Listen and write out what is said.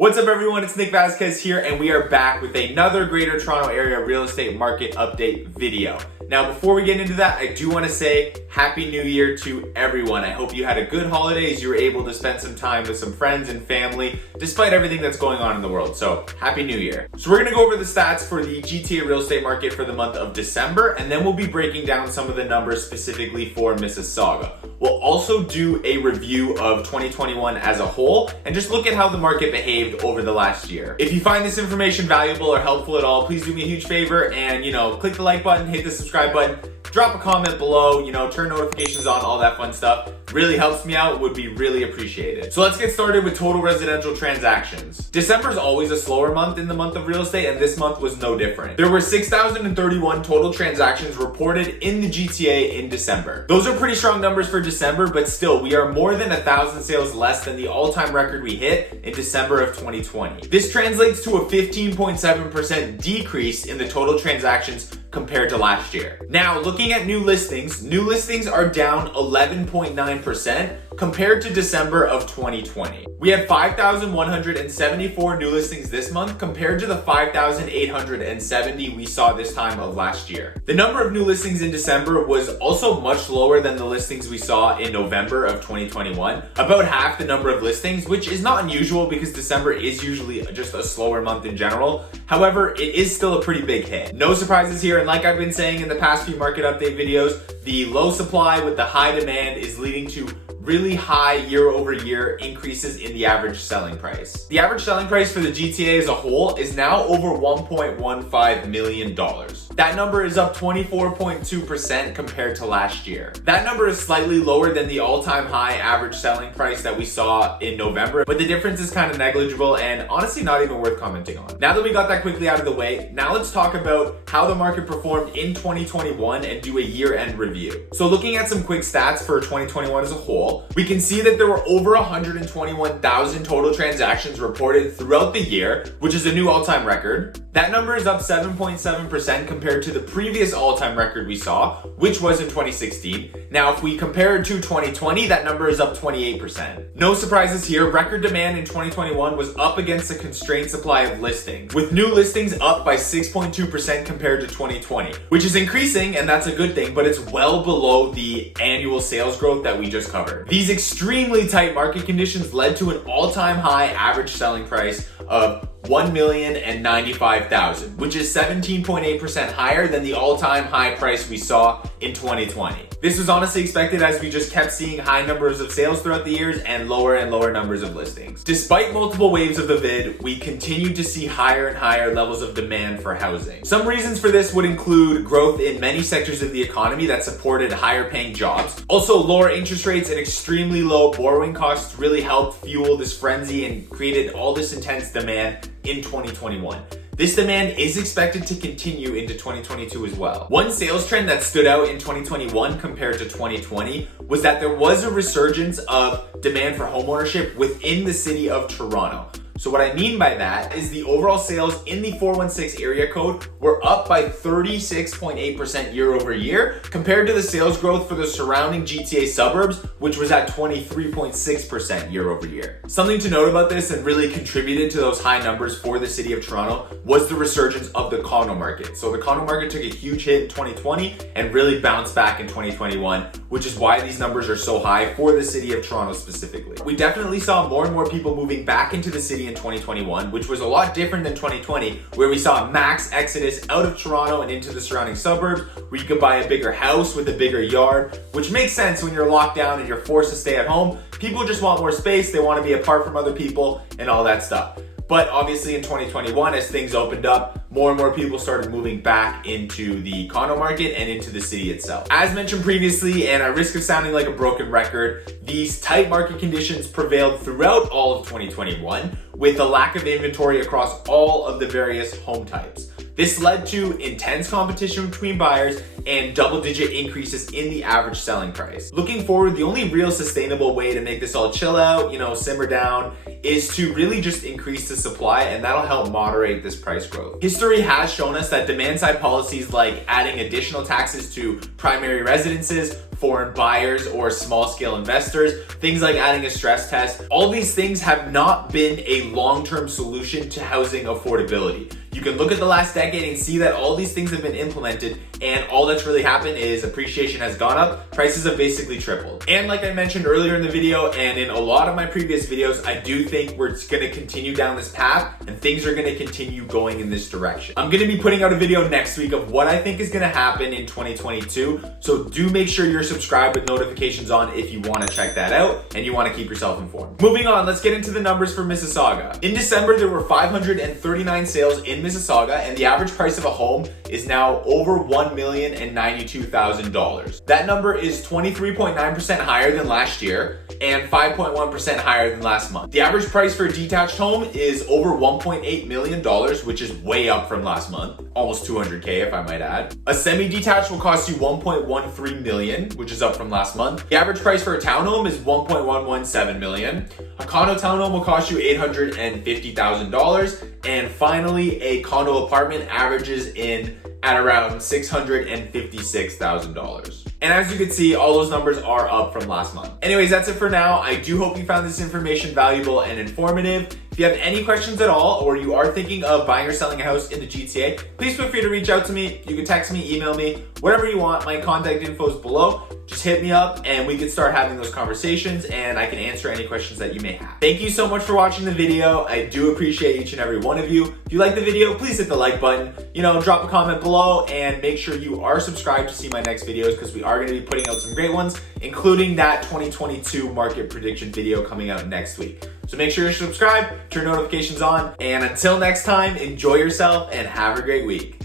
What's up everyone, it's Nick Vazquez here and we are back with another Greater Toronto Area real estate market update video. Now before we get into that, I do want to say Happy New Year to everyone. I hope you had a good holidays, you were able to spend some time with some friends and family despite everything that's going on in the world. So Happy New Year. So we're going to go over the stats for the GTA real estate market for the month of December, and then we'll be breaking down some of the numbers specifically for Mississauga. We'll also do a review of 2021 as a whole and just look at how the market behaved over the last year. If you find this information valuable or helpful at all, please do me a huge favor and, click the like button, hit the subscribe button, drop a comment below, turn notifications on, all that fun stuff. Really helps me out, would be really appreciated. So let's get started with total residential transactions. December is always a slower month in the month of real estate, and this month was no different. There were 6,031 total transactions reported in the GTA in December. Those are pretty strong numbers for December, but still, we are more than 1,000 sales less than the all-time record we hit in December of 2020. This translates to a 15.7% decrease in the total transactions compared to last year. Now, looking at new listings are down 11.9% compared to December of 2020. We had 5,174 new listings this month compared to the 5,870 we saw this time of last year. The number of new listings in December was also much lower than the listings we saw in November of 2021, about half the number of listings, which is not unusual because December is usually just a slower month in general. However, it is still a pretty big hit. No surprises here, and like I've been saying in the past few market update videos, the low supply with the high demand is leading to really high year-over-year increases in the average selling price. The average selling price for the GTA as a whole is now over $1.15 million. That number is up 24.2% compared to last year. That number is slightly lower than the all-time high average selling price that we saw in November, but the difference is kind of negligible and honestly not even worth commenting on. Now that we got that quickly out of the way, now let's talk about how the market performed in 2021 and do a year-end review. So looking at some quick stats for 2021 as a whole, we can see that there were over 121,000 total transactions reported throughout the year, which is a new all-time record. That number is up 7.7% compared to the previous all-time record we saw, which was in 2016. Now, if we compare it to 2020, that number is up 28%. No surprises here, record demand in 2021 was up against a constrained supply of listings, with new listings up by 6.2% compared to 2020, which is increasing, and that's a good thing, but it's well below the annual sales growth that we just covered. These extremely tight market conditions led to an all-time high average selling price of $1,095,000, which is 17.8% higher than the all-time high price we saw in 2020. This was honestly expected as we just kept seeing high numbers of sales throughout the years and lower numbers of listings. Despite multiple waves of the vid, we continued to see higher and higher levels of demand for housing. Some reasons for this would include growth in many sectors of the economy that supported higher paying jobs. Also, lower interest rates and extremely low borrowing costs really helped fuel this frenzy and created all this intense demand in 2021. This demand is expected to continue into 2022 as well. One sales trend that stood out in 2021 compared to 2020 was that there was a resurgence of demand for homeownership within the city of Toronto. So what I mean by that is the overall sales in the 416 area code were up by 36.8% year over year compared to the sales growth for the surrounding GTA suburbs, which was at 23.6% year over year. Something to note about this and really contributed to those high numbers for the city of Toronto was the resurgence of the condo market. So the condo market took a huge hit in 2020 and really bounced back in 2021, which is why these numbers are so high for the city of Toronto specifically. We definitely saw more and more people moving back into the city in 2021, which was a lot different than 2020, where we saw a max exodus out of Toronto and into the surrounding suburbs, where you could buy a bigger house with a bigger yard, which makes sense when you're locked down and you're forced to stay at home. People just want more space, they want to be apart from other people and all that stuff. But obviously in 2021, as things opened up, more and more people started moving back into the condo market and into the city itself. As mentioned previously, and at risk of sounding like a broken record, these tight market conditions prevailed throughout all of 2021 with a lack of inventory across all of the various home types. This led to intense competition between buyers and double-digit increases in the average selling price. Looking forward, the only real sustainable way to make this all chill out, simmer down, is to really just increase the supply, and that'll help moderate this price growth. History has shown us that demand side policies like adding additional taxes to primary residences, foreign buyers, or small scale investors, things like adding a stress test, all these things have not been a long-term solution to housing affordability. You can look at the last decade and see that all these things have been implemented, and all that's really happened is appreciation has gone up, prices have basically tripled. And like I mentioned earlier in the video and in a lot of my previous videos, I do think we're gonna continue down this path and things are gonna continue going in this direction. I'm gonna be putting out a video next week of what I think is gonna happen in 2022, so do make sure you're subscribed with notifications on if you wanna check that out and you wanna keep yourself informed. Moving on, let's get into the numbers for Mississauga. In December, there were 539 sales in Mississauga, and the average price of a home is now over $1,092,000. That number is 23.9% higher than last year and 5.1% higher than last month. The average price for a detached home is over $1.8 million, which is way up from last month, almost 200K if I might add. A semi-detached will cost you $1.13 million, which is up from last month. The average price for a townhome is $1.117 million. A condo townhome will cost you $850,000. And finally, a condo apartment averages in at around $656,000. And as you can see, all those numbers are up from last month. Anyways, that's it for now. I do hope you found this information valuable and informative. If you have any questions at all, or you are thinking of buying or selling a house in the GTA, please feel free to reach out to me. You can text me, email me, whatever you want. My contact info is below. Just hit me up and we can start having those conversations and I can answer any questions that you may have. Thank you so much for watching the video. I do appreciate each and every one of you. If you like the video, please hit the like button. Drop a comment below and make sure you are subscribed to see my next videos because we are going to be putting out some great ones, including that 2022 market prediction video coming out next week. So make sure you're subscribed, turn notifications on, and until next time, enjoy yourself and have a great week.